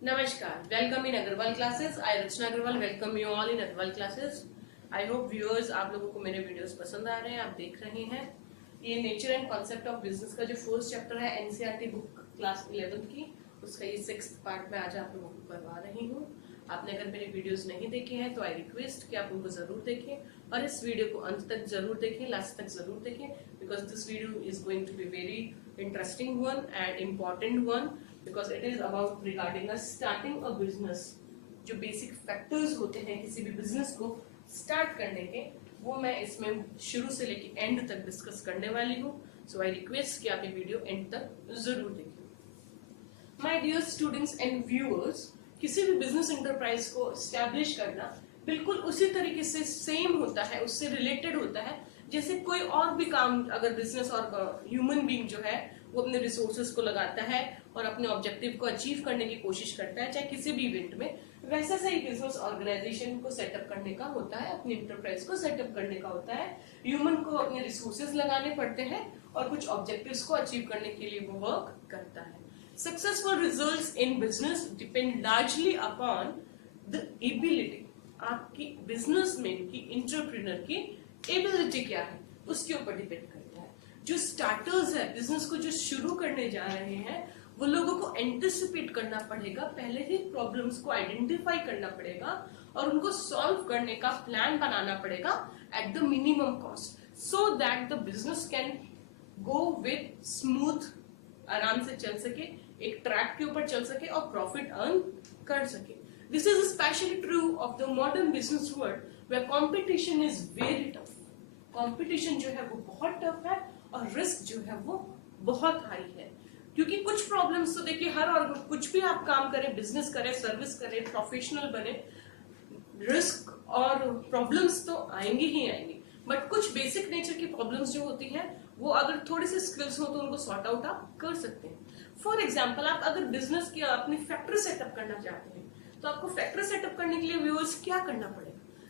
Namaskar. Welcome in Agarwal classes. I Rachna Agarwal welcome you all in Agarwal classes. I hope viewers आप लोगों को मेरे videos पसंद आ रहे हैं, आप देख रहे हैं। ये nature and concept of business का जो फर्स्ट चैप्टर है एनसीईआरटी बुक क्लास 11th की, उसका ये 6th पार्ट में आज आप लोगों को करवा रही हूँ। आपने अगर मेरे वीडियोस नहीं देखे हैं तो आई रिक्वेस्ट कि आप उनको जरूर देखें और इस वीडियो को अंत तक जरूर देखें, लास्ट तक जरूर देखें, because this video is going to be very interesting one and important one, because it is about regarding us starting a business। जो बेसिक फैक्टर्स होते हैं किसी भी बिजनेस को स्टार्ट करने के, वो मैं इसमें शुरू से लेके एंड तक डिस्कस करने वाली हूँ। सो आई रिक्वेस्ट कि आप ये वीडियो एंड तक जरूर देखें। My dear students and viewers, किसी भी बिजनेस एंटरप्राइज को एस्टैब्लिश करना बिल्कुल उसी तरीके से सेम होता है, उससे रिलेटेड होता है जैसे कोई और भी काम। अगर बिजनेस और ह्यूमन बीइंग जो है वो अपने रिसोर्सेज को लगाता है और अपने ऑब्जेक्टिव को अचीव करने की कोशिश करता है, चाहे किसी भी इवेंट में, वैसा सही बिजनेस ऑर्गेनाइजेशन को सेटअप करने का होता है, अपनी इंटरप्राइज को सेटअप करने का होता है। ह्यूमन को अपने रिसोर्सेज लगाने पड़ते हैं और कुछ ऑब्जेक्टिव्स को अचीव करने के लिए वो वर्क करता है। Successful results in business depend largely upon the ability. आपकी बिजनेसमैन की, इंटरप्रेन्योर की एबिलिटी क्या है, उसके ऊपर डिपेंड करता है। जो स्टार्टर्स है, बिजनेस को जो शुरू करने जा रहे हैं, वो लोगों को एंटिसिपेट करना पड़ेगा, पहले ही प्रॉब्लम्स को आइडेंटिफाई करना पड़ेगा और उनको सॉल्व करने का प्लान बनाना पड़ेगा at the minimum cost, so that the business can go with smooth, आराम से चल सके, एक ट्रैक के ऊपर चल सके और प्रॉफिट अर्न कर सके। This is specially true of the modern business world where competition is very tough. Competition जो है वो बहुत टफ है और रिस्क जो है वो बहुत हाई है, क्योंकि कुछ प्रॉब्लम्स तो देखिए हर, और कुछ भी आप काम करें, बिजनेस करें, सर्विस करें, प्रोफेशनल बने, रिस्क और प्रॉब्लम्स तो आएंगी ही आएंगी। बट कुछ बेसिक नेचर की प्रॉब्लम्स जो होती हैं वो अगर थोड़ी सी स्किल्स हो तो उनको सॉर्ट आउट आप कर सकते हैं। फॉर एग्जाम्पल, आप अगर बिजनेस की अपनी फैक्ट्री सेटअप करना चाहते हैं तो आपको फैक्ट्री सेटअप करने के लिए व्यूअर्स क्या करना पड़ेगा?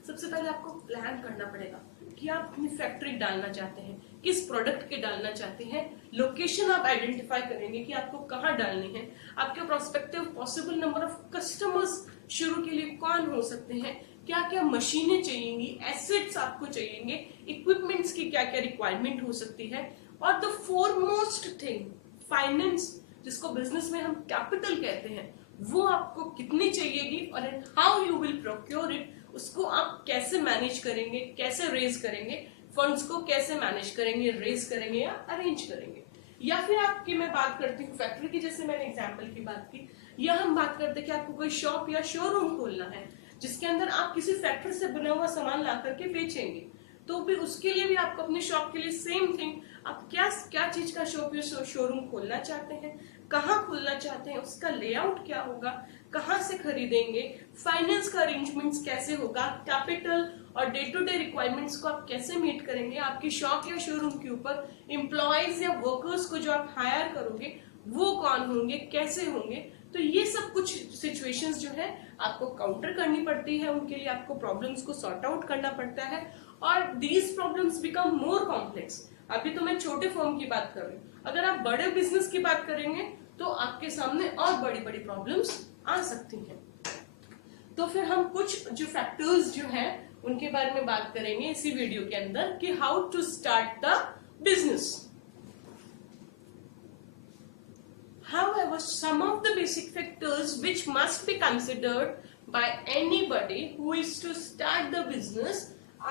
सबसे पहले आपको प्लान करना पड़ेगा कि आप अपनी फैक्ट्री डालना चाहते हैं, किस प्रोडक्ट के डालना चाहते हैं। लोकेशन आप आइडेंटिफाई करेंगे कि आपको कहाँ डालनी है, आपके prospective possible number of customers शुरू के लिए कौन हो सकते हैं, क्या क्या मशीनें चाहिएंगी, एसेट्स आपको चाहिएंगे, इक्विपमेंट्स की क्या क्या रिक्वायरमेंट हो सकती है, और द फोरमोस्ट थिंग फाइनेंस, जिसको बिजनेस में हम कैपिटल कहते हैं, वो आपको कितनी चाहिएगी और how you will procure it, उसको आप कैसे मैनेज करेंगे, कैसे रेज करेंगे, फंड्स को कैसे मैनेज करेंगे, रेज करेंगे या अरेंज करेंगे। या फिर आपकी मैं बात करती हूँ फैक्ट्री की, जैसे मैंने एग्जांपल की बात की, या हम बात करते हैं कि आपको कोई शॉप या शोरूम खोलना है जिसके अंदर आप किसी फैक्ट्री से बना हुआ सामान ला करके बेचेंगे, तो भी उसके लिए भी आपको अपने शॉप के लिए सेम थिंग, आप क्या क्या चीज का शॉप या शोरूम खोलना चाहते हैं, कहाँ खोलना चाहते हैं, उसका लेआउट क्या होगा, कहाँ से खरीदेंगे, फाइनेंस का अरेंजमेंट्स कैसे होगा, कैपिटल और डे टू डे रिक्वायरमेंट्स को आप कैसे मीट करेंगे, आपकी शॉप या शोरूम के ऊपर एम्प्लॉयज या वर्कर्स को जो आप हायर करोगे वो कौन होंगे, कैसे होंगे। तो ये सब कुछ सिचुएशंस जो है आपको काउंटर करनी पड़ती है, उनके लिए आपको प्रॉब्लम्स को सॉर्ट आउट करना पड़ता है और these problems become more complex. अभी तो मैं छोटे फर्म की बात कर रही हूँ, अगर आप बड़े बिजनेस की बात करेंगे तो आपके सामने और बड़ी बड़ी प्रॉब्लम्स आ सकती हैं। तो फिर हम कुछ जो फैक्टर्स जो हैं उनके बारे में बात करेंगे इसी वीडियो के अंदर कि how to start the business. However, some of the basic factors which must be considered by anybody who is to start the business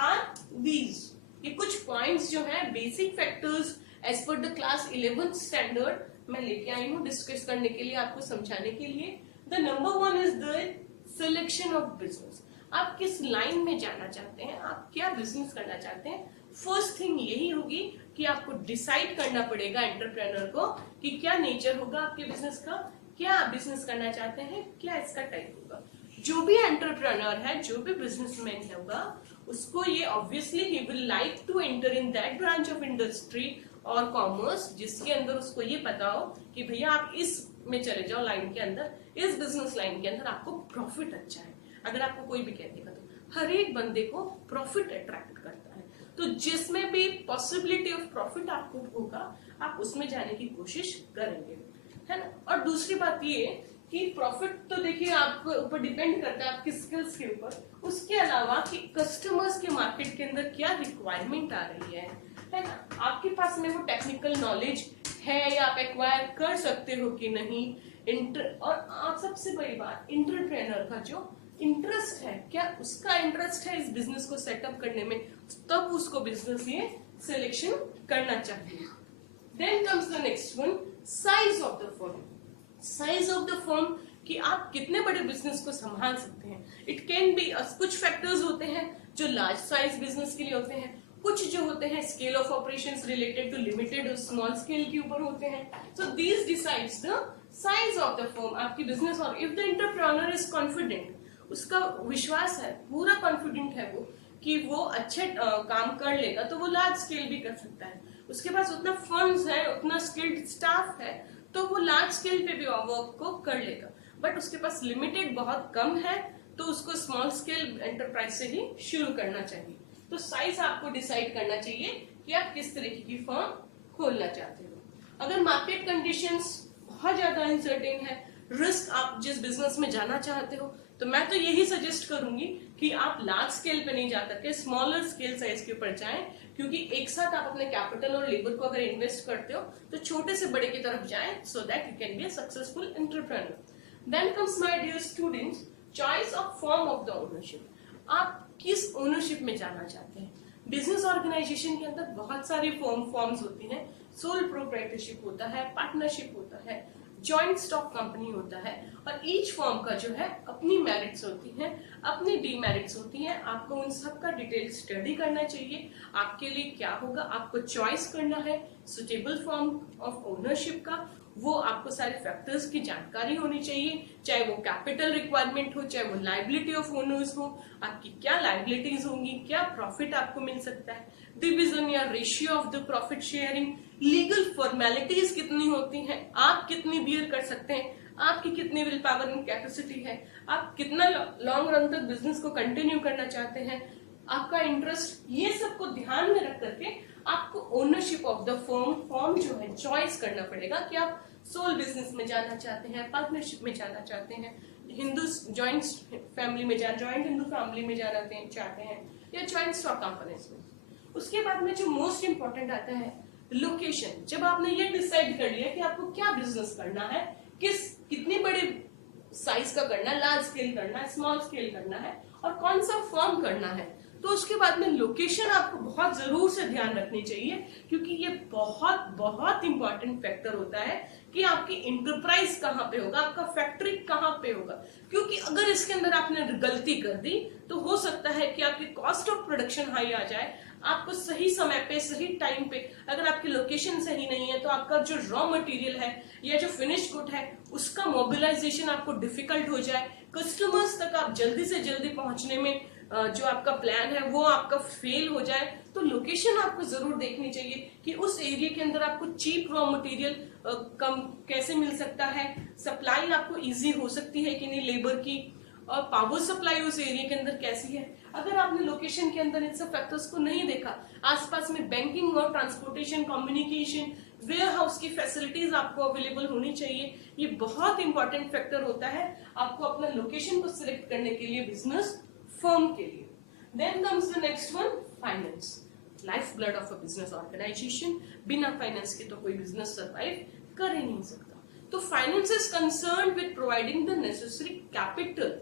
are these। ये कुछ पॉइंट्स जो है basic factors as per the class 11th standard मैं लेके आई हूँ discuss करने के लिए, आपको समझाने के लिए। The number 1 is the selection of business. आप किस लाइन में जाना चाहते हैं, आप क्या बिजनेस करना चाहते हैं। फर्स्ट थिंग यही होगी कि आपको डिसाइड करना पड़ेगा एंटरप्रेन्योर को कि क्या नेचर होगा आपके बिजनेस का, क्या आप बिजनेस करना चाहते हैं, क्या इसका टाइप होगा। जो भी एंटरप्रेन्योर है, जो भी बिजनेसमैन होगा, उसको ये ऑब्वियसली ही will like to enter in that branch of industry और कॉमर्स जिसके अंदर उसको ये पता हो कि भैया आप इस में चले जाओ लाइन के अंदर, इस बिजनेस लाइन के अंदर आपको प्रॉफिट अच्छा है। अगर आपको कोई भी कह देगा तो हर एक बंदे को प्रॉफिट अट्रैक्ट करता है, तो जिसमें भी पॉसिबिलिटी ऑफ प्रॉफिट आपको होगा आप उसमें जाने की कोशिश करेंगे, है ना। और दूसरी बात ये कि प्रॉफिट तो देखिए आपके ऊपर डिपेंड करता है आपकी स्किल्स के ऊपर, उसके अलावा कि कस्टमर्स के मार्केट के अंदर क्या रिक्वायरमेंट आ रही है ना, आपके पास में वो टेक्निकल नॉलेज है या आप एक्वायर कर सकते हो कि नहीं। और आप सबसे बड़ी बात, इंटरप्रेनर का जो इंटरेस्ट है, क्या उसका इंटरेस्ट है इस बिजनेस को सेटअप करने में, तब उसको बिजनेस ये सिलेक्शन करना चाहिए। Then comes the next one, size of the firm. Size of the firm कि आप कितने बड़े बिजनेस को संभाल सकते हैं। इट कैन बी, कुछ फैक्टर्स होते हैं जो लार्ज साइज बिजनेस के लिए होते हैं, कुछ जो होते हैं scale of operations related to limited और स्मॉल स्केल के ऊपर होते हैं। So these decides the size of the firm, आपकी बिजनेस। और if the entrepreneur is confident, उसका विश्वास है, पूरा कॉन्फिडेंट है वो कि वो अच्छे काम कर लेगा, तो वो लार्ज स्केल भी कर सकता है। उसके पास उतना फंड्स है, उतना स्किल्ड स्टाफ है, तो वो लार्ज स्केल पे भी वर्क को कर लेगा। बट उसके पास लिमिटेड बहुत कम है, तो उसको स्मॉल स्केल एंटरप्राइज से ही शुरू करना चाहिए। तो साइज आपको डिसाइड करना चाहिए कि आप किस तरीके की फर्म खोलना चाहते हो। अगर मार्केट कंडीशंस बहुत ज्यादा अनसर्टेन है, रिस्क आप जिस बिजनेस में जाना चाहते हो, तो मैं तो यही सजेस्ट करूंगी कि आप लार्ज स्केल पे नहीं जा करके स्मॉलर स्केल साइज के ऊपर जाएं, क्योंकि एक साथ आप अपने कैपिटल और लेबर को अगर इन्वेस्ट करते हो तो छोटे से बड़े की तरफ जाएं, so that you can be a successful entrepreneur. Then comes my dear students, choice of form of the ownership. आप किस ओनरशिप में जाना चाहते हैं। बिजनेस ऑर्गेनाइजेशन के अंदर बहुत सारी फॉर्म्स होती हैं। सोल प्रोप्राइटरशिप होता है, पार्टनरशिप होता है, जॉइंट स्टॉक कंपनी होता है, और ईच फॉर्म का जो है अपनी मेरिट्स होती हैं, अपनी डीमेरिट्स होती हैं। आपको उन सब का डिटेल स्टडी करना चाहिए, आपके लिए क्या होगा, आपको चॉइस करना है सुटेबल फॉर्म ऑफ ओनरशिप का। वो आपको सारे फैक्टर्स की जानकारी होनी चाहिए, चाहे वो कैपिटल रिक्वायरमेंट हो, चाहे वो लाइबिलिटी ऑफ ओनर्स हो, आपकी क्या लाइबिलिटीज होंगी, क्या प्रॉफिट आपको मिल सकता है, डिविजन या ratio of the profit sharing, legal formalities कितनी होती हैं, आप कितनी बियर कर सकते हैं, आपकी कितनी विल पावर एंड कैपेसिटी है, आप कितना लॉन्ग रन तक बिजनेस को कंटिन्यू करना चाहते हैं, आपका इंटरेस्ट, ये सबको ध्यान में रख करके आपको ओनरशिप ऑफ द फॉर्म जो है चॉइस करना पड़ेगा कि आप सोल बिजनेस में जाना चाहते हैं, पार्टनरशिप में जाना चाहते हैं, हिंदू जॉइंट फैमिली में जॉइंट हिंदू फैमिली में जाना चाहते हैं, या जॉइंट स्टॉक कंपनीज में। उसके बाद में जो मोस्ट इंपॉर्टेंट आता है लोकेशन। जब आपने ये डिसाइड कर लिया कि आपको क्या बिजनेस करना है, कितनी बड़े साइज का करना है, लार्ज स्केल करना है, स्मॉल स्केल करना है, और कौन सा फर्म करना है, तो उसके बाद में लोकेशन आपको बहुत जरूर से ध्यान रखनी चाहिए, क्योंकि ये बहुत बहुत इंपॉर्टेंट फैक्टर होता है कि आपकी इंटरप्राइज कहाँ पे होगा, आपका फैक्ट्री कहाँ पे होगा। क्योंकि अगर इसके अंदर आपने गलती कर दी तो हो सकता है कि आपकी कॉस्ट ऑफ प्रोडक्शन हाई आ जाए, आपको सही समय पे सही टाइम पे, अगर आपकी लोकेशन सही नहीं है तो आपका जो रॉ मटेरियल है या जो फिनिश गुड है उसका मोबिलाइजेशन आपको डिफिकल्ट हो जाए, कस्टमर्स तक आप जल्दी से जल्दी पहुंचने में जो आपका प्लान है वो आपका फेल हो जाए। तो लोकेशन आपको जरूर देखनी चाहिए कि उस एरिया के अंदर आपको चीप रॉ मटेरियल कम कैसे मिल सकता है, सप्लाई आपको इजी हो सकती है कि नहीं लेबर की, और पावर सप्लाई उस एरिया के अंदर कैसी है। अगर आपने लोकेशन के अंदर इन सब फैक्टर्स को नहीं देखा, आसपास में बैंकिंग और ट्रांसपोर्टेशन, कम्युनिकेशन, वेयर हाउस की फैसिलिटीज आपको अवेलेबल होनी चाहिए, ये बहुत इंपॉर्टेंट फैक्टर होता है आपको अपना लोकेशन को सिलेक्ट करने के लिए बिजनेस फर्म के लिए। Then comes the next one, finance, life blood of a business organisation. बिना फाइनेंस के तो कोई बिजनेस सर्वाइव कर ही नहीं सकता। तो finance is concern with providing the necessary capital,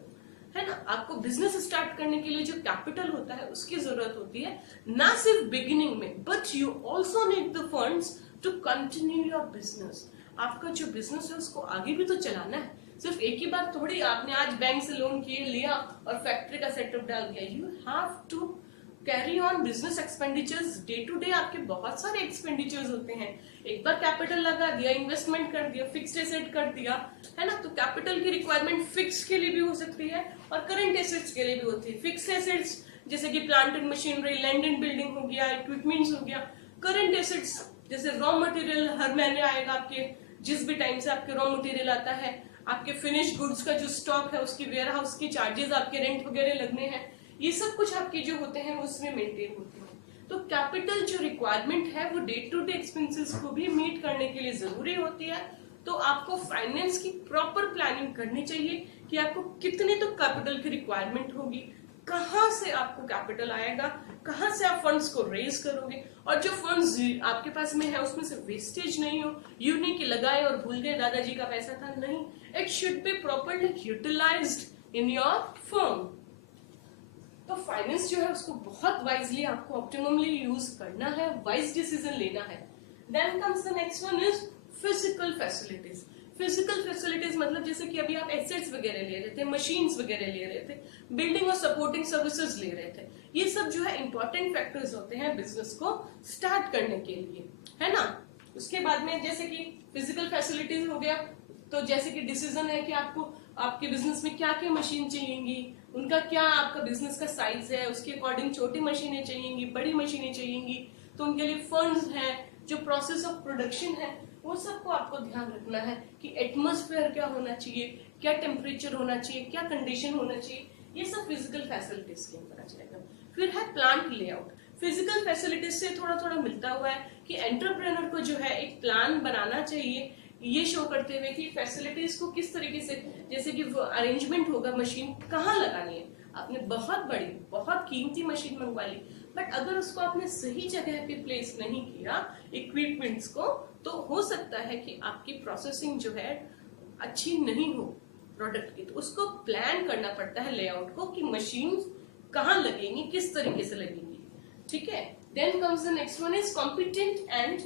है ना। आपको बिजनेस स्टार्ट करने के लिए जो कैपिटल होता है उसकी जरूरत होती है, ना सिर्फ बिगिनिंग में, but you also need the funds to continue your business. आपका जो बिजनेस है उसको आगे भी तो चलाना है, सिर्फ एक ही बार थोड़ी आपने आज बैंक से लोन किए लिया और फैक्ट्री का सेटअप डाल दिया। You have to carry on business expenditures, day to day आपके बहुत सारे एक्सपेंडिचर्स होते हैं। एक बार कैपिटल लगा दिया, इन्वेस्टमेंट कर दिया, फिक्स्ड एसेट कर दिया, है ना, तो कैपिटल की रिक्वायरमेंट फिक्स के लिए भी हो सकती है और करंट एसेट्स के लिए भी होती है। फिक्स एसेट्स जैसे कि plant and machinery, land and building हो गया, इक्विपमेंट्स हो गया। करंट एसेट्स जैसे रॉ मटेरियल हर महीने आएगा, आपके जिस भी टाइम से आपके रॉ मटेरियल आता है, आपके फिनिश गुड्स का जो स्टॉक है उसकी वेयर हाउस की चार्जेस, आपके रेंट वगैरह लगने हैं, ये सब कुछ आपके जो होते हैं उसमें मेंटेन होते हैं। तो कैपिटल जो रिक्वायरमेंट है वो डे टू डे एक्सपेंसेस को भी मीट करने के लिए जरूरी होती है। तो आपको फाइनेंस की प्रॉपर प्लानिंग करनी चाहिए कि आपको कितने तो कैपिटल की रिक्वायरमेंट होगी, कहाँ से आपको कैपिटल आएगा, कहाँ से आप फंड्स को रेज करोगे, और जो फंड्स आपके पास में है उसमें से वेस्टेज नहीं हो, यू नहीं कि लगाए और भूल गए दादाजी का पैसा था, नहीं, it should be properly utilised in your firm. तो फाइनेंस जो है उसको बहुत वाइजली आपको ऑप्टिममली यूज करना है, वाइज डिसीजन लेना है। Then comes the next one is physical facilities. Physical facilities मतलब जैसे कि अभी आप एसेट्स वगैरह ले रहे थे, मशीन्स वगैरह ले रहे थे, बिल्डिंग और सपोर्टिंग सर्विसेज ले रहे थे, ये सब जो है इंपॉर्टेंट फैक्टर्स होते हैं बिजनेस को स्टार्ट करने के लिए, है ना। उसके बाद में जैसे कि फिजिकल फैसिलिटीज हो गया, तो जैसे कि डिसीजन है कि आपको आपके बिजनेस में क्या क्या मशीन चाहिएंगी, उनका क्या आपका बिजनेस का साइज है, उसके अकॉर्डिंग छोटी मशीनें चाहिएंगी, बड़ी मशीनें चाहिएंगी, तो उनके लिए फंड्स है, जो प्रोसेस ऑफ प्रोडक्शन है वो सबको आपको ध्यान रखना है कि एटमॉस्फेयर क्या होना चाहिए, क्या टेम्परेचर होना चाहिए, क्या कंडीशन होना चाहिए, ये सब फिजिकल फैसिलिटीज के अंदर आ जाएगा। फिर है प्लांट लेआउट। फिजिकल फैसिलिटीज से थोड़ा थोड़ा मिलता हुआ है कि एंटरप्रेन्योर को जो है एक प्लान बनाना चाहिए, ये शो करते हुए कि फैसिलिटीज को किस तरीके से, जैसे कि वो अरेंजमेंट होगा, मशीन कहाँ लगानी है। आपने बहुत बड़ी बहुत कीमती मशीन मंगवा ली, बट अगर उसको आपने सही जगह पे प्लेस नहीं किया इक्विपमेंट्स को, तो हो सकता है कि आपकी प्रोसेसिंग जो है अच्छी नहीं हो प्रोडक्ट की। तो उसको प्लान करना पड़ता है लेआउट को कि मशीन कहाँ लगेंगी, किस तरीके से लगेंगी, ठीक है। Then comes the next one is competent and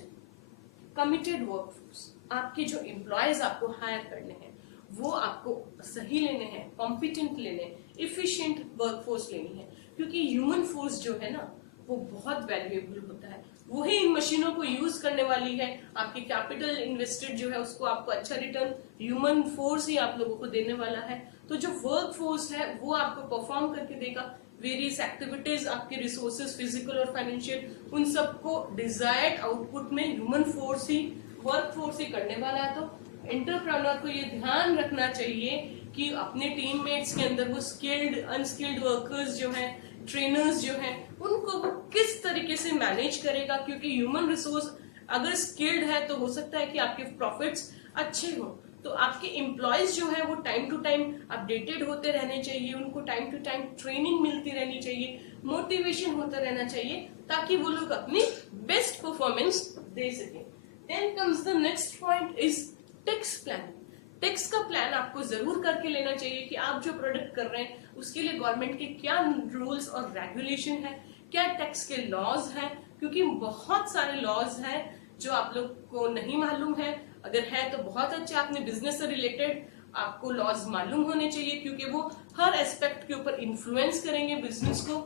committed workforce. आपके जो एम्प्लॉयज आपको हायर करने हैं वो आपको सही लेने हैं, कॉम्पिटेंट लेने हैं, इफिशिएंट वर्कफोर्स लेनी है, क्योंकि ह्यूमन फोर्स जो है ना वो बहुत वैल्यूएबल होता है, वही इन मशीनों को यूज करने वाली है। आपकी कैपिटल इन्वेस्टेड जो है उसको आपको अच्छा रिटर्न ह्यूमन फोर्स ही आप लोगों को देने वाला है। तो जो वर्क फोर्स है वो आपको परफॉर्म करके देगा, वेरियस एक्टिविटीज, आपके रिसोर्सेज फिजिकल और फाइनेंशियल, उन सबको डिजायर्ड आउटपुट में ह्यूमन फोर्स ही, वर्क फोर्स ही करने वाला है। तो एंटरप्रेन्योर को ये ध्यान रखना चाहिए कि अपने टीममेट्स के अंदर वो स्किल्ड अनस्किल्ड वर्कर्स जो हैं, ट्रेनर्स जो हैं, उनको वो किस तरीके से मैनेज करेगा, क्योंकि ह्यूमन रिसोर्स अगर स्किल्ड है तो हो सकता है कि आपके प्रॉफिट्स अच्छे हों। तो आपके एम्प्लॉयज जो है वो टाइम टू टाइम अपडेटेड होते रहने चाहिए, उनको टाइम टू टाइम ट्रेनिंग मिलती रहनी चाहिए, मोटिवेशन होता रहना चाहिए, ताकि वो लोग अपनी बेस्ट परफॉर्मेंस दे सकें। Then comes the next point is tax plan. Tax का प्लान आपको जरूर करके लेना चाहिए कि आप जो प्रोडक्ट कर रहे हैं उसके लिए गवर्नमेंट के क्या रूल्स और रेगुलेशन है, क्या टैक्स के लॉज हैं, क्योंकि बहुत सारे लॉज हैं जो आप लोग को नहीं मालूम है। अगर है तो बहुत अच्छा, अपने बिजनेस से रिलेटेड आपको लॉज मालूम होने चाहिए, क्योंकि वो हर एस्पेक्ट के ऊपर इन्फ्लुएंस करेंगे बिजनेस को।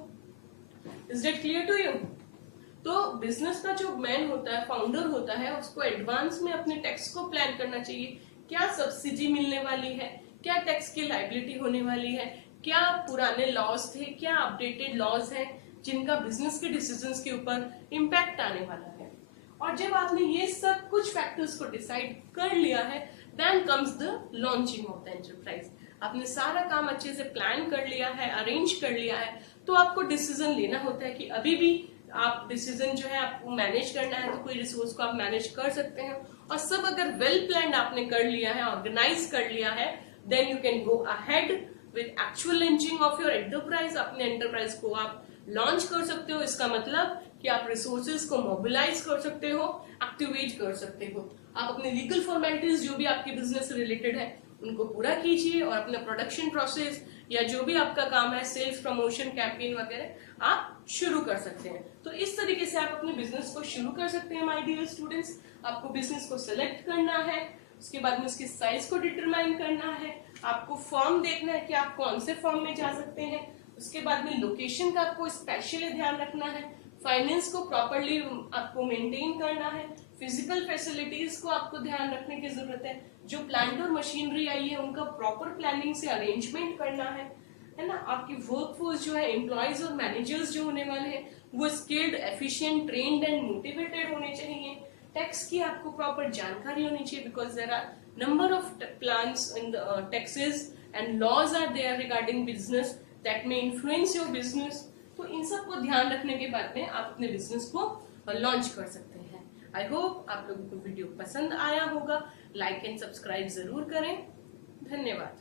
Is that clear to you? तो बिजनेस का जो मैन होता है, फाउंडर होता है, उसको एडवांस में अपने टैक्स को प्लान करना चाहिए। क्या सब्सिडी मिलने वाली है, क्या टैक्स की लायबिलिटी होने वाली है, क्या पुराने लॉज थे, क्या अपडेटेड लॉज हैं जिनका बिजनेस के डिसीजंस के ऊपर इम्पैक्ट आने वाला है। और जब आपने ये सब कुछ फैक्टर्स को डिसाइड कर लिया है, then comes the launching of the enterprise. आपने सारा काम अच्छे से प्लान कर लिया है, अरेंज कर लिया है, तो आपको डिसीजन लेना होता है कि अभी भी आप डिसीजन जो है आपको मैनेज करना है, तो कोई रिसोर्स को आप मैनेज कर सकते हैं। और सब अगर वेल प्लान्ड आपने कर लिया है, ऑर्गेनाइज कर लिया है, then you can go ahead with actual launching of your enterprise. अपने एंटरप्राइज को आप लॉन्च कर सकते हो। इसका मतलब कि आप रिसोर्सेज को मोबिलाइज कर सकते हो, एक्टिवेट कर सकते हो। आप अपने लीगल फॉर्मेलिटीज जो भी आपके बिजनेस से रिलेटेड है उनको पूरा कीजिए, और अपना प्रोडक्शन प्रोसेस या जो भी आपका काम है, सेल्स प्रमोशन कैंपेन वगैरह, आप शुरू कर सकते हैं। तो इस तरीके से आप अपने बिजनेस को शुरू कर सकते हैं। माय डियर स्टूडेंट्स, आपको बिजनेस को सिलेक्ट करना है, उसके बाद में उसकी साइज को डिटरमाइन करना है, आपको फॉर्म देखना है कि आप कौन से फॉर्म में जा सकते हैं, उसके बाद में लोकेशन का आपको स्पेशली ध्यान रखना है, फाइनेंस को प्रॉपरली आपको मेंटेन करना है, फिजिकल फैसिलिटीज को आपको ध्यान रखने की जरूरत है, जो प्लांट और मशीनरी आई है उनका प्रॉपर प्लानिंग से अरेंजमेंट करना है ना। आपकी वर्कफोर्स जो है, एम्प्लॉयज और मैनेजर्स जो होने वाले हैं, वो skilled, efficient, trained and motivated होने चाहिए। टैक्स की आपको प्रॉपर जानकारी होनी चाहिए, because there are number of plans in the taxes and laws are there regarding business that may influence your business. तो इन सब को ध्यान रखने के बाद में आप अपने बिजनेस को लॉन्च कर सकते हैं। आई होप आप लोगों को वीडियो पसंद आया होगा। लाइक एंड सब्सक्राइब जरूर करें। धन्यवाद।